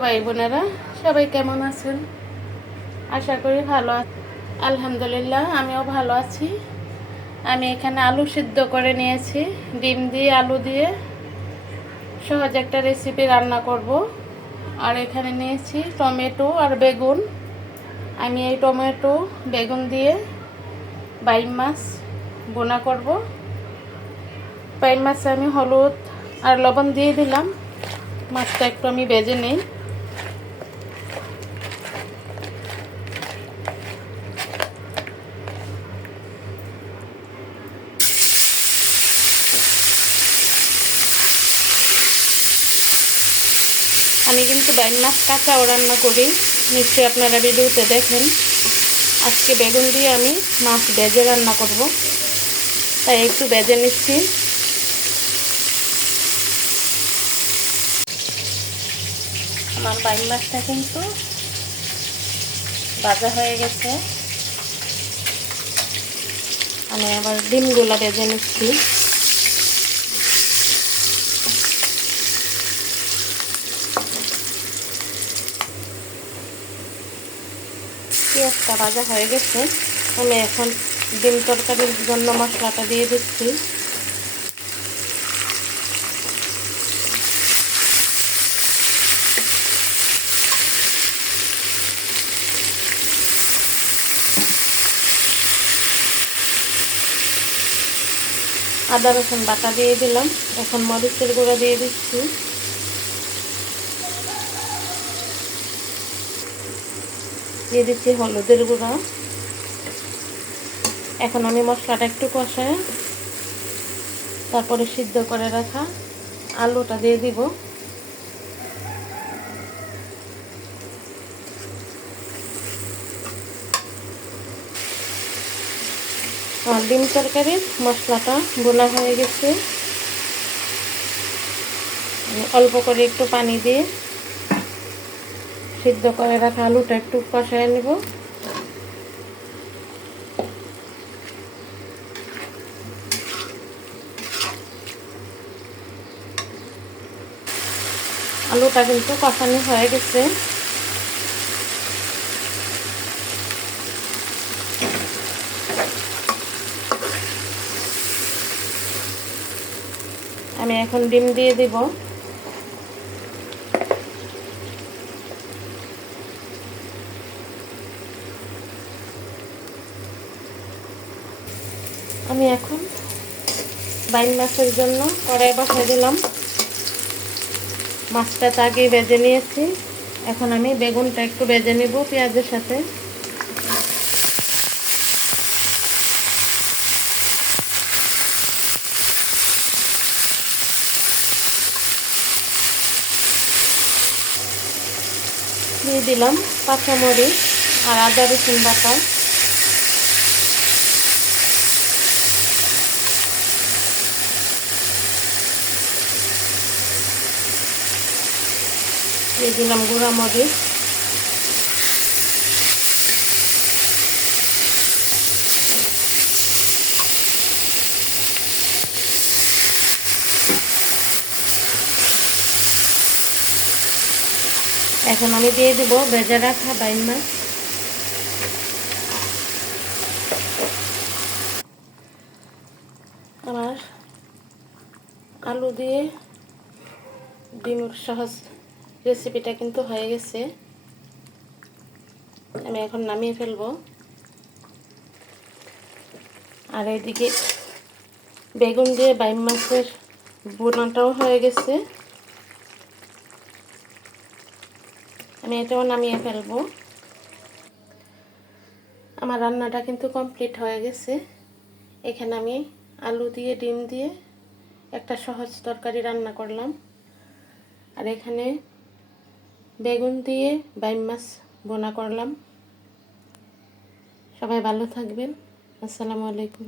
ভাই বোনেরা, সবাই কেমন আছেন? আশা করি ভালো আলহামদুলিল্লাহ, আমিও ভালো আছি। আমি এখানে আলু সিদ্ধ করে নিয়েছি, ডিম দিয়ে, আলু দিয়ে। সহজ একটা রেসিপি রান্না করব। আর এখানে নিয়েছি টমেটো আর বেগুন। আমি এই টমেটো, বেগুন দিয়ে বাইম মাছ বোনা করব। বাইম মাছে আমি হলুদ আর লবণ দিয়ে দিলাম। মাছটা একটু আমি বেজে নেই। আমি কিন্তু বাইন মাছ কাঁচাও রান্না করি। নিশ্চয়ই আপনারা ভিডিওতে দেখেন। আজকে বেগুন দিয়ে আমি মাছ বেজে রান্না করব। তাই একটু বেজে নিচ্ছি। আমার বাইন মাছটা কিন্তু ভাজা হয়ে গেছে। আমি আবার ডিমগুলো বেজে নিচ্ছি। পেঁয়াজটা ভাজা হয়ে গেছে। আমি এখন ডিম তরকারির জন্য মশলাটা দিয়ে দিচ্ছি। আদা রসুন বাটা দিয়ে দিলাম। এখন মরিচের গুঁড়া দিয়ে দিচ্ছি। দিয়ে দিচ্ছি হলুদের গুঁড়া। এখন আমি মশলাটা একটু কষায় তারপরে সিদ্ধ করে রাখা আলুটা দিয়ে দিব। আর ডিম তরকারির মশলাটা বোনা হয়ে গেছে। অল্প করে একটু পানি দিয়ে সিদ্ধ করে রাখা আলুটা একটু কষায় নেব। আলুটা কিন্তু কষানো হয়ে গেছে। আমি এখন ডিম দিয়ে দিব। আমি এখন বাইন মাছের জন্য কড়াই বসাই দিলাম। মাছটা তো আগেই বেজে নিয়েছি। এখন আমি বেগুনটা একটু বেজে নেব পেঁয়াজের সাথে। দিয়ে দিলাম কাঁচামরিচ আর আদা রসুন বাটা। দিয়ে দিলাম গুঁড়া মরিচ। এখন আমি দিয়ে দেবো ভেজে রাখা বাইন মাছ। আমার আলু দিয়ে ডিমের সহজ রেসিপিটা কিন্তু হয়ে গেছে। আমি এখন নামিয়ে ফেলব। আর এদিকে বেগুন দিয়ে বাইম মাছের বোনাটাও হয়ে গেছে। আমি এটাও নামিয়ে ফেলব। আমার রান্নাটা কিন্তু কমপ্লিট হয়ে গেছে। এখানে আমি আলু দিয়ে, ডিম দিয়ে একটা সহজ তরকারি রান্না করলাম। আর এখানে বেগুন দিয়ে বাইম মাছ বোনা করলাম। সবাই ভালো থাকবেন। আসসালামু আলাইকুম।